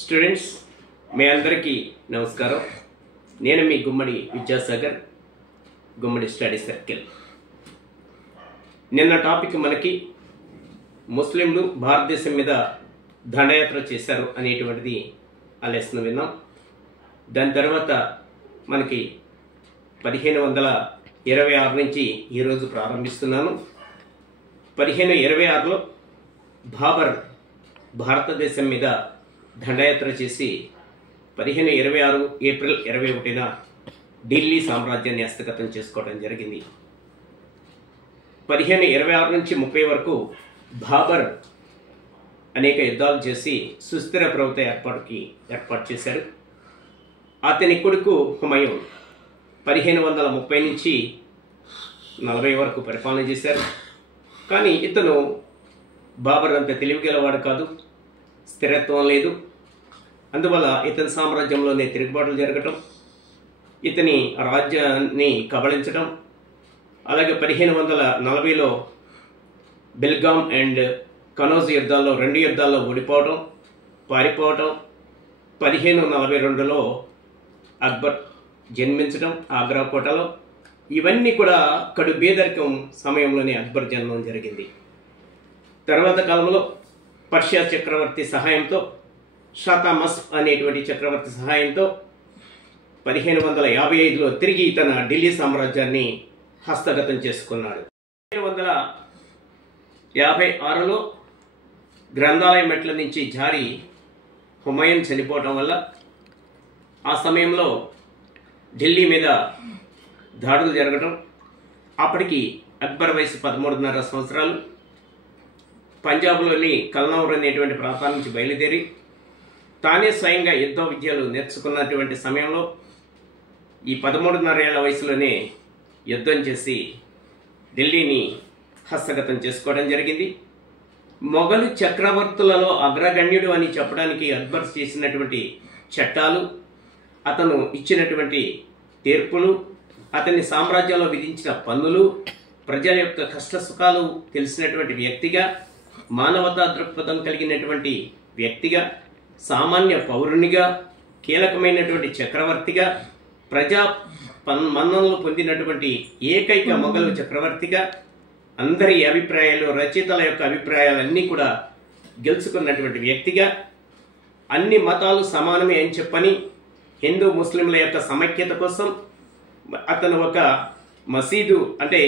Students మీ అందరికీ నమస్కారం. నేను మీ గుమ్మడి విద్యాసాగర్, గుమ్మడి స్టడీ సర్కిల్. నిన్న టాపిక్ మనకి ముస్లింలు భారతదేశం మీద దండయాత్ర చేశారు అనేటువంటిది ఆ లెసన్ విన్నాం. దాని తర్వాత మనకి 1526 నుంచి ఈరోజు ప్రారంభిస్తున్నాను. 1526లో బాబర్ భారతదేశం మీద దండయాత్ర చేసి 1526 ఏప్రిల్ 21న ఢిల్లీ సామ్రాజ్యాన్ని హస్తగతం చేసుకోవడం జరిగింది. 1526 నుంచి 30 వరకు బాబర్ అనేక యుద్ధాలు చేసి సుస్థిర ప్రభుత్వ ఏర్పాటు చేశారు. అతని కొడుకు హుమయూన్ 1530 నుంచి 40 వరకు పరిపాలన చేశారు. కానీ ఇతను బాబర్ అంత తెలివిగలవాడు కాదు, స్థిరత్వం లేదు. అందువల్ల ఇతని సామ్రాజ్యంలోనే తిరుగుబాట్లు జరగటం, ఇతని రాజ్యాన్ని కబళించడం, అలాగే 1540లో బెల్గాం అండ్ కనౌజ్ యుద్ధాల్లో 2 యుద్ధాల్లో ఓడిపోవటం, పారిపోవటం, 1542లో అక్బర్ జన్మించడం ఆగ్రా కోటలో. ఇవన్నీ కూడా కడు బేదరికం సమయంలోనే అక్బర్ జన్మం జరిగింది. తర్వాత కాలంలో పర్షియా చక్రవర్తి సహాయంతో, షాతామస్ అనేటువంటి చక్రవర్తి సహాయంతో 1555లో తిరిగి తన ఢిల్లీ సామ్రాజ్యాన్ని హస్తగతం చేసుకున్నాడు. 1556లో గ్రంథాలయ మెట్ల నుంచి జారి హుమయూన్ చనిపోవటం వల్ల ఆ సమయంలో ఢిల్లీ మీద దాడులు జరగటం, అప్పటికి అక్బర్ వయసు 13.5 సంవత్సరాలు. పంజాబ్లోని కల్నౌర్ అనేటువంటి ప్రాంతాల నుంచి బయలుదేరి తానే స్వయంగా యుద్ధ విద్యలు నేర్చుకున్నటువంటి సమయంలో ఈ 13.5 ఏళ్ల వయసులోనే యుద్ధం చేసి ఢిల్లీని హస్తగతం చేసుకోవడం జరిగింది. మొఘలు చక్రవర్తులలో అగ్రగణ్యుడు అని చెప్పడానికి అక్బర్ చేసినటువంటి చట్టాలు, అతను ఇచ్చినటువంటి తీర్పులు, అతని సామ్రాజ్యంలో విధించిన పన్నులు, ప్రజల యొక్క కష్ట సుఖాలు తెలిసినటువంటి వ్యక్తిగా, మానవతా దృక్పథం కలిగినటువంటి వ్యక్తిగా, సామాన్య పౌరునిగా, కీలకమైనటువంటి చక్రవర్తిగా, ప్రజా మన్ననలు పొందినటువంటి ఏకైక మొఘలు చక్రవర్తిగా, అందరి అభిప్రాయాలు, రచయితల యొక్క అభిప్రాయాలన్నీ కూడా గెలుచుకున్నటువంటి వ్యక్తిగా, అన్ని మతాలు సమానమే అని చెప్పని హిందూ ముస్లింల యొక్క సమైక్యత కోసం అతను ఒక మసీదు, అంటే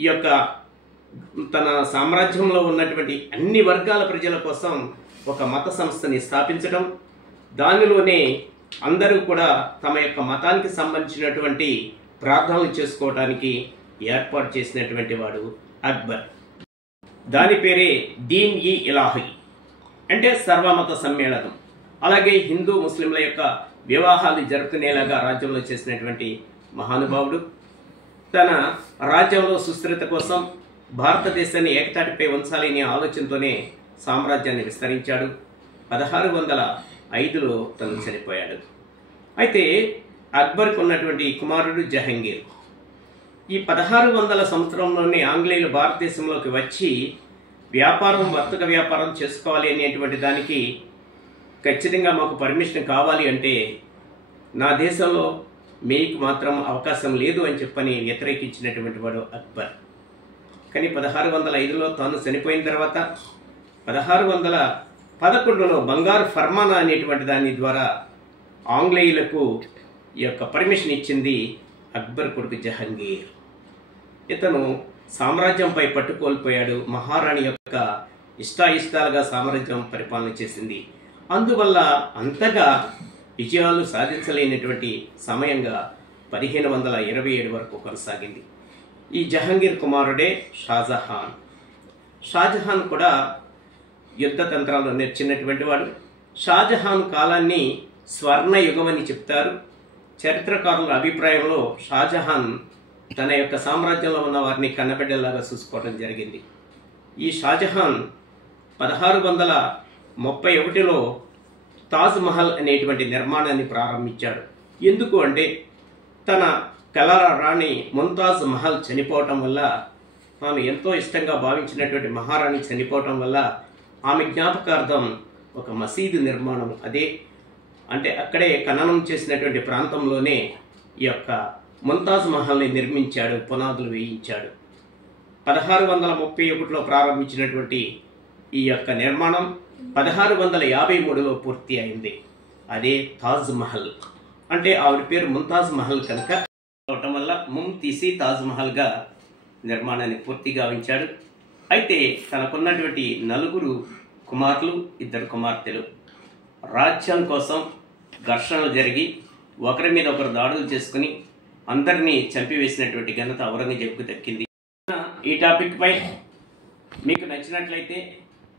ఈ యొక్క తన సామ్రాజ్యంలో ఉన్నటువంటి అన్ని వర్గాల ప్రజల కోసం ఒక మత సంస్థని స్థాపించడం, దానిలోనే అందరూ కూడా తమ యొక్క మతానికి సంబంధించినటువంటి ప్రార్థనలు చేసుకోవడానికి ఏర్పాటు చేసినటువంటి వాడు అక్బర్. దాని పేరే దీన్ ఈ ఇలాహి, అంటే సర్వమత సమ్మేళనం. అలాగే హిందూ ముస్లింల యొక్క వివాహాలు జరుపుకునేలాగా రాజ్యంలో చేసినటువంటి మహానుభావుడు. తన రాజ్యంలో సుస్థిరత కోసం భారతదేశాన్ని ఏకతాటిపై ఉంచాలి అనే ఆలోచనతోనే సామ్రాజ్యాన్ని విస్తరించాడు. 1605లో తను చనిపోయాడు. అయితే అక్బర్కు ఉన్నటువంటి కుమారుడు జహంగీర్. ఈ 1600 సంవత్సరంలోనే ఆంగ్లేయులు భారతదేశంలోకి వచ్చి వర్తక వ్యాపారం చేసుకోవాలి అనేటువంటి దానికి ఖచ్చితంగా మాకు పర్మిషన్ కావాలి అంటే నా దేశంలో మీకు మాత్రం అవకాశం లేదు అని చెప్పని వ్యతిరేకించినటువంటి వాడు అక్బర్. కానీ 1605లో తాను చనిపోయిన తర్వాత 1611లో బంగారు ఫర్మానా అనేటువంటి దాని ద్వారా ఆంగ్లేయులకు ఈ యొక్క పర్మిషన్ ఇచ్చింది అక్బర్ కొడుకు జహంగీర్. ఇతను సామ్రాజ్యంపై పట్టుకోల్పోయాడు. మహారాణి యొక్క ఇష్టాయిష్టాలుగా సామ్రాజ్యం పరిపాలన చేసింది. అందువల్ల అంతగా విజయాలు సాధించలేనటువంటి సమయంగా 1527 వరకు కొనసాగింది. ఈ జహంగీర్ కుమారుడే షాజహాన్. షాజహాన్ కూడా యుద్ధ తంత్రాలు నేర్చినటువంటి వాడు. షాజహాన్ కాలాన్ని స్వర్ణ యుగం అని చెప్తారు. చరిత్రకారుల అభిప్రాయంలో షాజహాన్ తన యొక్క సామ్రాజ్యంలో ఉన్న వారిని కన్నబిడ్డలాగా చూసుకోవడం జరిగింది. ఈ షాజహాన్ 1631లో తాజ్ మహల్ అనేటువంటి నిర్మాణాన్ని ప్రారంభించాడు. ఎందుకు అంటే తన కలల రాణి ముంతాజ్ మహల్ చనిపోవటం వల్ల, తాను ఎంతో ఇష్టంగా భావించినటువంటి మహారాణి చనిపోవటం వల్ల ఆమె జ్ఞాపకార్థం ఒక మసీదు నిర్మాణం, అదే అంటే అక్కడే ఖననం చేసినటువంటి ప్రాంతంలోనే ఈ యొక్క ముంతాజ్ మహల్ని నిర్మించాడు, పునాదులు వేయించాడు. 1631లో ప్రారంభించినటువంటి ఈ యొక్క నిర్మాణం 1653లో పూర్తి అయింది. అదే తాజ్ మహల్. అంటే ఆవిడ పేరు ముంతాజ్ మహల్ కనుక అవటం వల్ల ముంతీసి తాజ్ మహల్గా నిర్మాణాన్ని పూర్తి గావించాడు. అయితే తనకున్నటువంటి 4 కుమారులు, 2 కుమార్తెలు రాజ్యం కోసం ఘర్షణలు జరిగి ఒకరి మీద ఒకరు దాడులు చేసుకుని అందరినీ చంపివేసినటువంటి ఘనత ఔరంగజేబుకు దక్కింది. ఈ టాపిక్ పై మీకు నచ్చినట్లయితే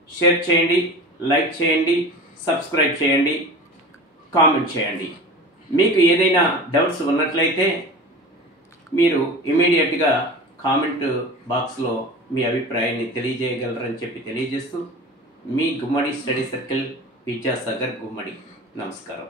షేర్ చేయండి, లైక్ చేయండి, సబ్స్క్రైబ్ చేయండి, కామెంట్ చేయండి. మీకు ఏదైనా డౌట్స్ ఉన్నట్లయితే మీరు ఇమీడియట్గా కామెంట్ బాక్స్లో మీ అభిప్రాయాన్ని తెలియజేయగలరని చెప్పి తెలియజేస్తూ మీ గుమ్మడి స్టడీ సర్కిల్ విద్యాసాగర్ గుమ్మడి. నమస్కారం.